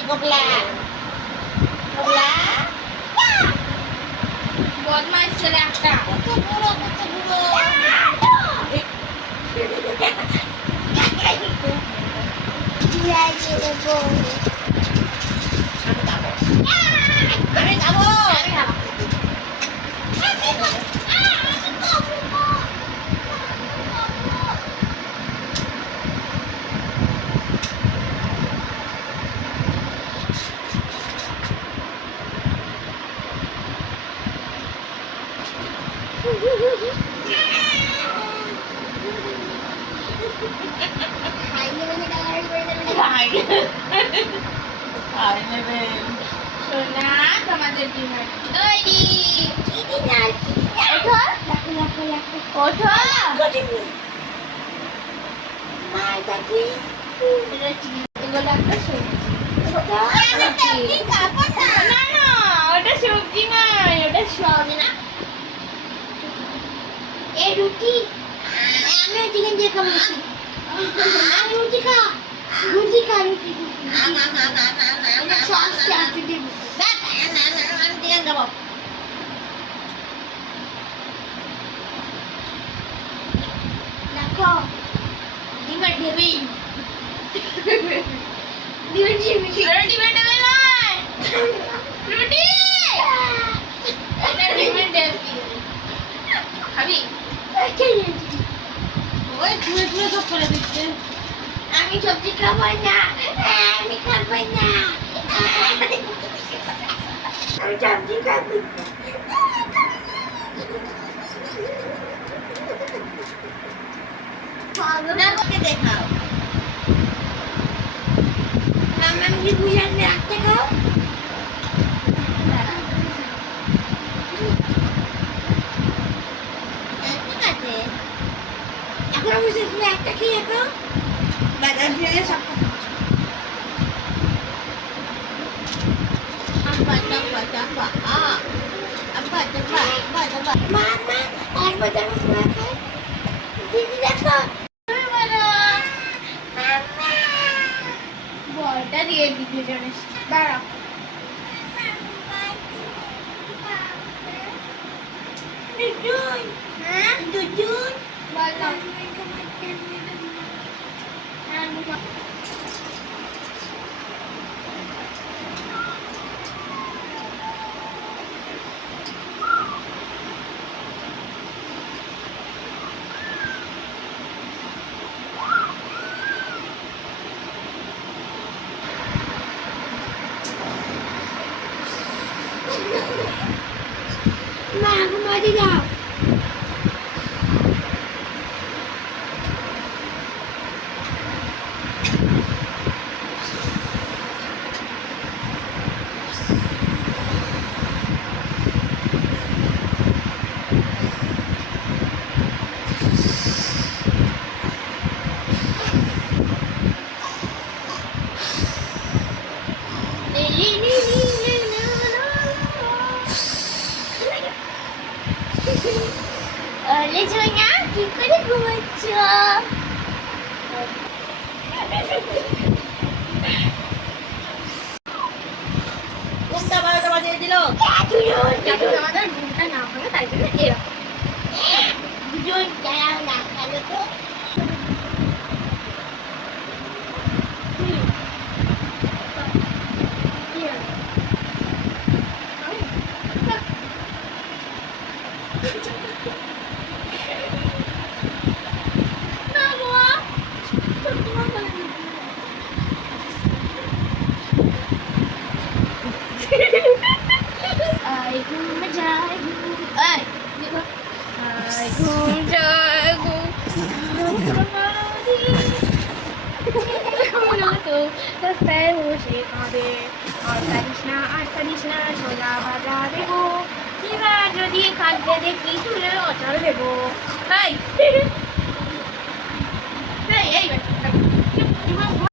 গোবলা গোবলা বদমাইশ ছেলে একটা কত বুড়ো আমি যাবো সোনা তোমাদের ডিনার তৈরি ওঠো এগুলো একটা সবজি না না ওটা সবজি নয় ওটা সবজি না এই রুটি আমি চিকেন দিয়ে খাবো আমি রুটি খা রুটি সস চাটু দিব আমি চিকেন খাবো দেখো ডিমের ঢেবি ডিমের ঢেবি ডিমের ঢেবি নয় রুটি এটা ডিমের ঢেবি খাবি ওই ধুয়ে ধুয়ে সব করে দিচ্ছে আমি সবজি খাবো না আমি খাবো না আমি সবজি খাবো না দেখাও আমি বুঝান রাখতে খাও ঠিক আছে এখন আমি তুমি একটা খেয়ে খাও বাজার দিয়ে সব বলটা দিয়ে দিতে জানিস দাঁড়া দুজন বললাম মা ঘুমাতে দাও Lejonya, kita ni baca. Kita baca dulu. Jujur. Jujur sama dah bukan nama kan tadi kan dia. Jujur jangan nak kalau tu. যদি কাটতে দেখি তুলে অচল দেবো তাই এই